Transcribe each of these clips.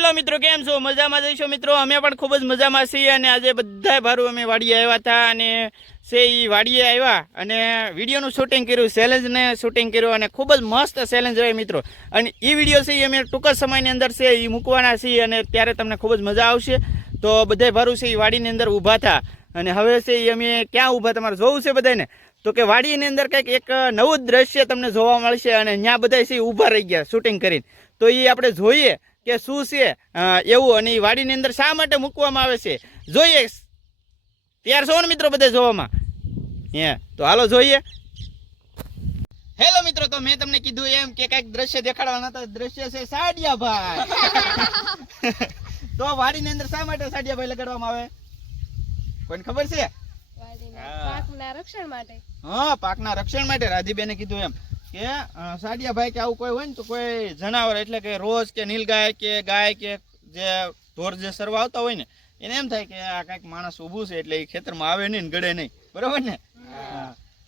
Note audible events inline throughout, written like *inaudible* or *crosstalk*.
Hello મિત્રો, કેમ છો? મજામાં જઈશું મિત્રો? અમે પણ ખૂબ જ મજામાં છીએ અને આજે બધા ભારું અમે વાડીએ આવ્યા હતા અને છે એ વાડીએ આવ્યા અને વિડીયોનું શૂટિંગ કર્યું ચેલેન્જને શૂટિંગ કર્યું અને ખૂબ જ મસ્ત ચેલેન્જ રહે મિત્રો. અને એ વીડિયો છે એ અમે ટૂંક સમયની અંદર છે એ મૂકવાના છીએ અને ત્યારે તમને ખૂબ જ મજા આવશે. તો બધા ભારું છે એ વાડીની અંદર ઊભા હતા અને હવે છે એ અમે ક્યાં ઊભા? તમારે જોવું છે બધાને તો કે વાડીની અંદર કંઈક એક નવું દ્રશ્ય તમને જોવા મળશે અને ત્યાં બધા છે ઊભા રહી ગયા શૂટિંગ કરીને. તો એ આપણે જોઈએ કે શું છે? એવું અને એ વાડીની અંદર શા માટે મૂકવામાં આવે છે? જોઈએ. તૈયાર છો ને મિત્રો બધા જોવામાં? હે તો હાલો જોઈએ. હેલો મિત્રો તો મેં તમને કીધું એમ કે કંઈક દ્રશ્ય દેખાડવાના હતા. દ્રશ્ય છે સાડિયા ભાઈ *laughs* તો વાડીની અંદર શા માટે સાડિયાભાઈ લગાડવામાં આવે? કોઈને ખબર છે? હા. પાકના રક્ષણ માટે. હા પાકના રક્ષણ માટે. રાજીબેને કીધું એમ. કે સાડિયા સાડિયાભાઈ કે આવું કોઈ હોય ને તો કોઈ જનાવર એટલે કે રોજ કે નીલગાય કે ગાય કે જે ઢોર જે સરવા આવતા હોય ને એને એમ થાય કે આ કંઈક માણસ ઊભું છે એટલે એ ખેતરમાં આવે નહીં ને ગળે નહીં. બરોબર ને?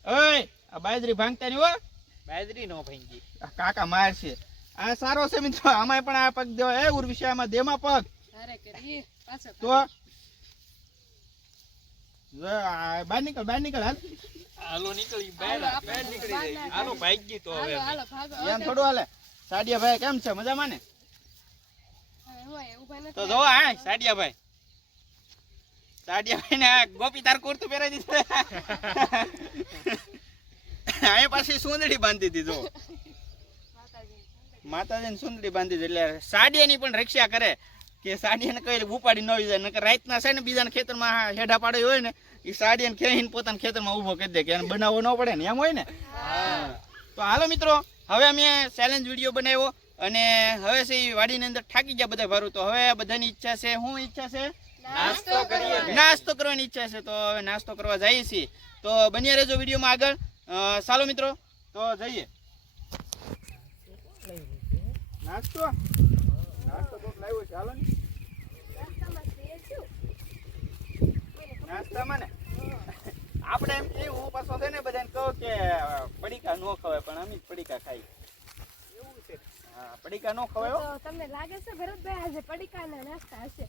ઓય આ બાજરી ભાંગતા નહીં હો. બાજરી નો ભાંગી. કાકા માર છે. આ સારો છે મિત્રો આમાં પણ આ પગ દેવા એ ઉર્વિશે આમાં દેમાં પગ. હારે કરી પાછો તો બહાર નીકળ બહાર નીકળ હાલ. હાલો નીકળી બહાર બહાર નીકળી બહાર હાલો ભાગી તો હવે હાલો હાલો ભાગો. એમ થોડું હાલે. સાડિયાભાઈ કેમ છે? મજામાં ને? હોય ઊભા નથી તો જો આ સાડિયાભાઈ. સાડિયાભાઈ ને ગોપી તાર કુર્તું પહેરાવી દીધું. અહીંયા પાછી સુંદડી બાંધી દીધો માતાજી માતાજીને સુંદડી બાંધી દીધી એટલે સાડિયાની પણ રક્ષા કરે. કે સાડિયાને કઈ ઉપાડી ન જાય. નકર રાતના છે ને બીજાના ખેતરમાં હેઠા પાડ્યો હોય ને એ સાડિયાને ખેંચીને પોતાના ખેતરમાં ઊભો કરી દે કે એને બનાવવો ન પડે ને એમ હોય ને? તો હાલો મિત્રો હવે અમે ચેલેન્જ વીડિયો બનાવ્યો અને હવે છે એ વાડીની અંદર થાકી ગયા બધા ભરું. તો હવે બધાની ઈચ્છા છે શું ઈચ્છા છે? નાસ્તો કરીએ. નાસ્તો કરવાની ઈચ્છા છે તો હવે નાસ્તો કરવા જઈએ છીએ. તો બન્યા રહેજો વિડીયોમાં આગળ. ચાલો મિત્રો તો જઈએ. નાસ્તો? નાસ્તો કોક લાવ્યો છે. હાલો ને નાસ્તામાં ને આપણે એમ કે હું પાછો છે ને બધાને કહું કે પડીકા ન ખવાય પણ અમે પડીકા ખાઈ. એવું છે. હા પડીકા ન ખવાય તમને લાગે છે ભરતભાઈ આજે પડીકાના નાસ્તા હશે?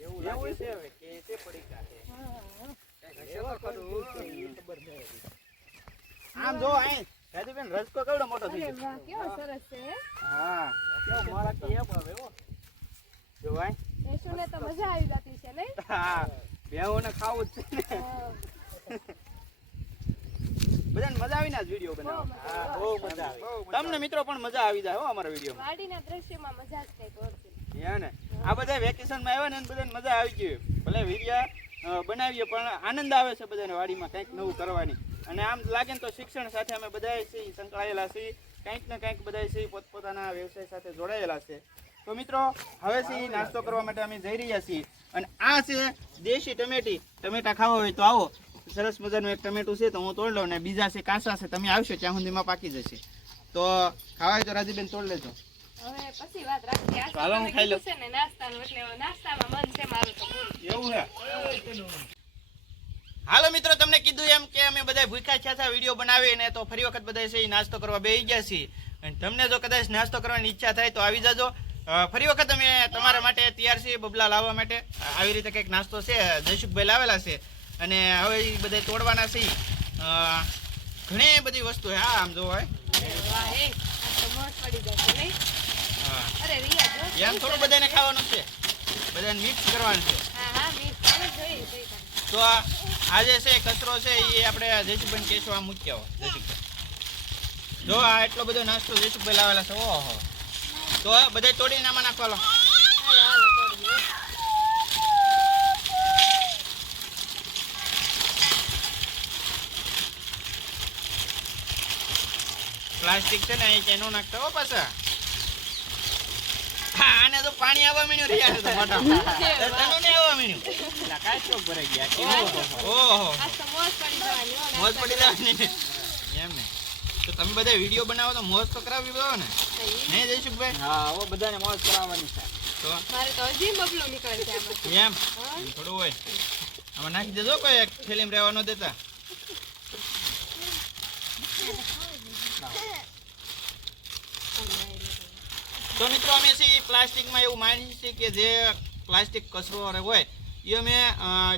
એવું લાગે છે હવે કે તે પડીકા છે. હા આમ જો અહીં રાજુબેન રસકો કેવડો મોટો થઈ ગયો? કેવો સરસ છે હા? કેવો મારા કે એમ હવે હો? જો અહીં. ને તો મજા આવી જતી છે નહીં? હા. બેહોને ખાવું જ છે ને. બધાને મજા આવી ને આ વીડિયો બનાવો હા બહુ મજા આવી. તમને મિત્રો પણ મજા આવી જાય હો અમારા વીડિયો વાડીના દ્રશ્યમાં મજા જ કંઈક ઓર છે. ને? આ બધા વેકેશનમાં આવ્યા ને બધાને મજા આવી ગઈ. ભલે વિડીયા બનાવીએ પણ આનંદ આવે છે બધાને વાડીમાં કંઈક નવું કરવાની. અને આમ લાગે ને તો શિક્ષણ સાથે અમે બધા છીએ સંકળાયેલા છીએ. કંઈક ને કંઈક બધા છીએ પોતપોતાના વ્યવસાય સાથે જોડાયેલા છે. તો મિત્રો હવે છે ઈ નાસ્તો કરવા માટે અમે જઈ રહ્યા છીએ. અને આ છે દેશી ટમેટી. ટમેટા ખાવા હોય તો આવો. સરસ મજાનું એક ટમેટું છે તો હું તોડ લઉં ને બીજા છે કાચા છે. તમે આવશો ત્યાં સુધીમાં પાકી જશે. તો ખાવા હોય તો રાજીબેન તોડ લેજો. હાલો હું ખાઈ લઉં. કીધું છે ને નાસ્તાનું એટલે હવે નાસ્તામાં મન છે મારું તો પૂરું. એવું છે હાલો મિત્રો તમને કીધું એમ કે અમે બધા ભૂખ્યા છે આ વીડિયો બનાવીને તો ફરી વખત બધા છે નાસ્તો કરવા બેસી ગયા છીએ. અને તમને જો કદાચ નાસ્તો કરવાની ઈચ્છા થાય તો આવી જાજો. ફરી વખત અમે તમારા માટે તૈયાર છીએ બબલા લાવવા માટે. આવી રીતે કંઈક નાસ્તો છે જયસુખભાઈ લાવેલા છે. અને હવે એ બધા તોડવાના છે ઘણી બધી વસ્તુ છે હા આમ જો હોય. આ એમ થોડું બધાને ખાવાનું છે. બધાને મિક્સ કરવાનું છે. તો આ આ જે છે કચરો છે એ આપણે જયસુખભાઈ કેશવા મૂક્યા હો જયસુખભાઈ. જો આ એટલો બધો નાસ્તો જયસુખભાઈ લાવેલા છે ઓહો. તો બધા તોડીને આમાં નાખવાલો હાલો હાલો પ્લાસ્ટિક છે ને અહીં કેનો નાખતા હો પાછા. હા આને તો પાણી આવવા માંડ્યું રહ્યા તો મોટા તને નહીં આવવા માંડ્યું? એટલે કાંઈ ચોક ભરાઈ ગયા. ઓહો. મોજ પડી જવાની એમ ને. તો તમે બધા વીડિયો બનાવો તો મોજ તો કરાવી પડો ને? નહીં જઈશું જયસુખભાઈ? હા હવે બધાને મોજ કરાવવાની છે. તો? મારે તો હજી બબલો નીકળે છે. એમ? થોડું હોય. આમાં નાખી દેજો કોઈ એક થેલીમ રહેવા ન દેતા. તો તો મિત્રો અમે પ્લાસ્ટિકમાં એવું માનીએ છીએ કે જે પ્લાસ્ટિક કચરો હોય એ અમે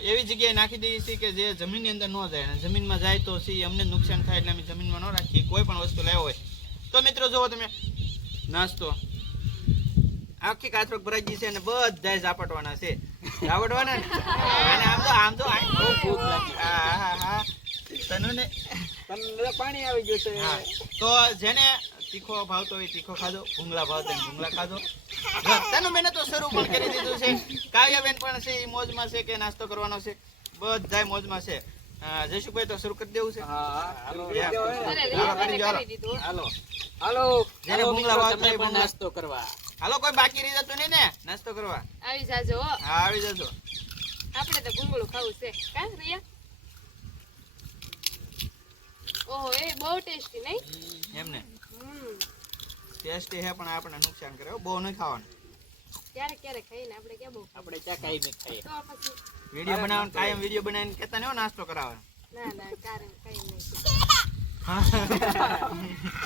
એવી જગ્યાએ નાખી દઈએ છીએ કે જે જમીનની અંદર ન જાય અને જમીનમાં જાય તો સી અમને નુકસાન થાય એટલે અમે જમીનમાં ન રાખીએ કોઈ પણ વસ્તુ લાવ્યો હોય. તો મિત્રો જુઓ તમે નાસ્તો. આખી કાચરોક ભરાઈ ગઈ છે અને બધા ઝાપટવાના છે. ઝાપટવાના ને? અને આમ તો આમ તો બહુ ભૂખ લાગી. હા હા હા તનુને તમને પાણી આવી ગયું છે. તો જેને તીખો ભાવતો હોય તીખો ખાધો ભૂંગળા ભાવતો હોય ભૂંગળા ખાધો. તનુ મેં તો શરૂ પણ કરી દીધું છે. કાવ્યાબેન પણ છે એ મોજમાં છે કે નાસ્તો કરવાનો છે. બધા મોજમાં છે. જયશુભાઈ તો શરૂ કરી દેવું છે. હા હા. હાલો? હાલો, જેને ભૂંગળા ભાવતો હોય નાસ્તો કરવા. હાલો કોઈ બાકી રહી જતું નહીં ને? નાસ્તો કરવા. આવી જાજો. હો હા આવી જાજો. આપણે તો ભૂંગળું ખાવું છે. કા રિયા? ઓહો એ બહુ ટેસ્ટી નહીં? એમને ટેસ્ટી હે પણ આપણે નુકસાન કરે બહુ નહીં ખાવાનું. ક્યારેક ક્યારેક ખાઈને આપણે કે બહુ આપણે ચા કાઈ નહીં ખાઈએ? તો પછી વીડિયો બનાવવાનું કાયમ વિડિયો બનાવીને કેતા નહીં નાસ્તો કરાવે ના ના કારણ કાઈ નહીં.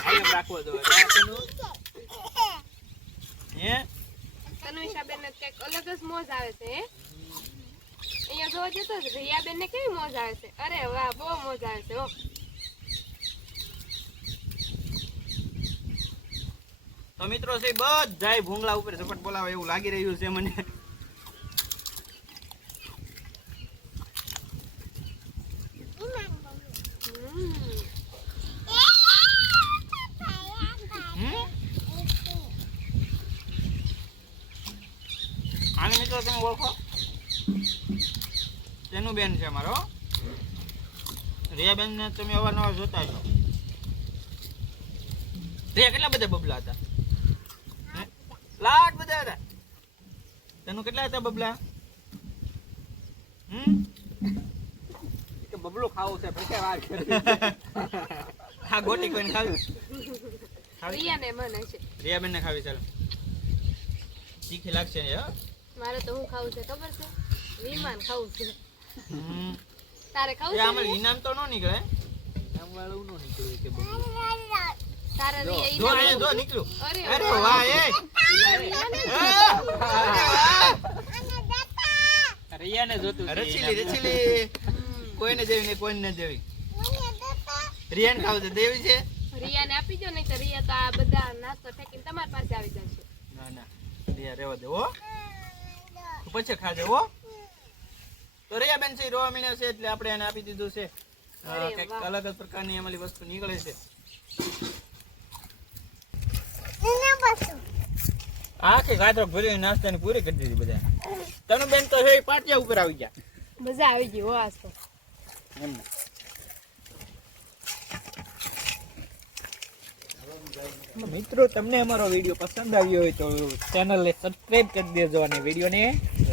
કાયમ રાખવો જો હા, તનું? હે? તનુષાબેન ને કંઈક અલગ જ મોજ આવે છે હે? અહીંયા જોવા જતો જ રિયાબેન ને કેવી મોજ આવે છે? અરે વાહ બહુ મોજ આવે છે હો. તો મિત્રો છે બધાય ભૂંગળા ઉપર ઝપટ બોલાવે એવું લાગી રહ્યું છે મને? આને મિત્રો તમે ઓળખો તેનું બેન છે મારો રિયાબેન ને તમે અવારનવાર જોતા છો રિયા, કેટલા બધા બબલા હતા? લાટ બધા હતા. તેનું કેટલા હતા બબલા? હમ? કે બબલું ખાવું છે પછી વાર *laughs* હા ગોટી કોઈને ખાવી? રિયાને મને છે. રિયાબેન ને ખાવી ચાલો. તીખી લાગશે ને મારે તો હું ખાવું છે ખબર છે? વિમાન ખાવું છે. હમ. તારે ખાવું છે આમાં? ઇનામ તો ન નીકળે. આમ વાળું નો નીકળે કે બબલું. કોઈને જેવી ને કોઈને જેવી. રિયાન ખાવ છે દેવી છે. રિયાને આપી દો નહીં તો રિયા તો આ બધા નાસ્તો ઠેકીને તમારી પાસે આવી જશે ના ના. રિયા રેવા દે પછી ખાજે હો. તો રિયા બેન છે રોવા મળ્યા છે એટલે આપણે એને આપી દીધું છે. કંઈક અલગ જ પ્રકારની અમારી વસ્તુ નીકળે છે. આખી ગાદરો ભરી નાસ્તાની પૂરી કરી દીધી બધા તનુ બેન તો હે પાટિયા ઉપર આવી ગયા. મજા આવી ગઈ હો આજ તો. મિત્રો તમને અમારો વીડિયો પસંદ આવ્યો હોય તો ચેનલને સબસ્ક્રાઇબ કરી દેજો અને વિડીયોને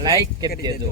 લાઈક કરી દેજો.